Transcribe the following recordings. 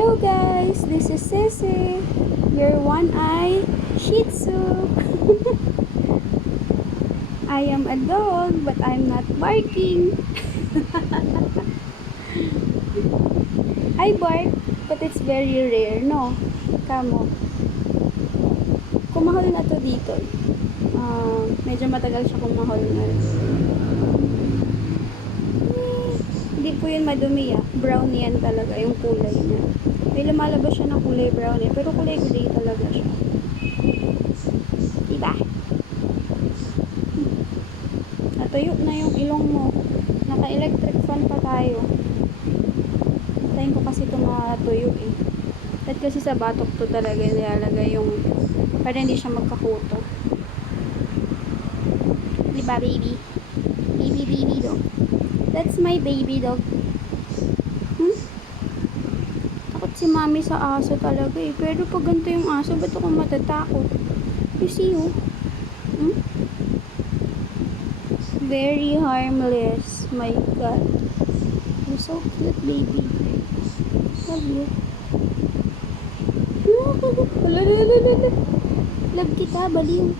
Hello guys, this is Cece, your one-eye Shih Tzu. I am a dog, but I'm not barking. I bark, but it's very rare, no? Kamo. Kumahol na to dito. Medyo matagal siya kumahol na. Hindi po yun madumi brown yan talaga yung kulay niya. May lumalabas siya ng kulay brown pero kulay gray talaga siya. Diba? Natuyo na yung ilong mo. Naka-electric fan pa tayo. Tayin ko kasi ito matuyo At kasi sa batok to talaga nilalagay yung para hindi siya magkakuto. Diba baby? Baby dog. That's my baby dog. Takot si mami sa aso talaga Pero pag ganito yung aso, ba't ako matatakot? You see Very harmless. My God. You're so cute, baby. Love you. Love kita, baliw.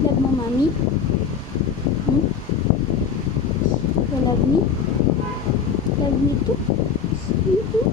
Love mo, mami? You love me? Love me too?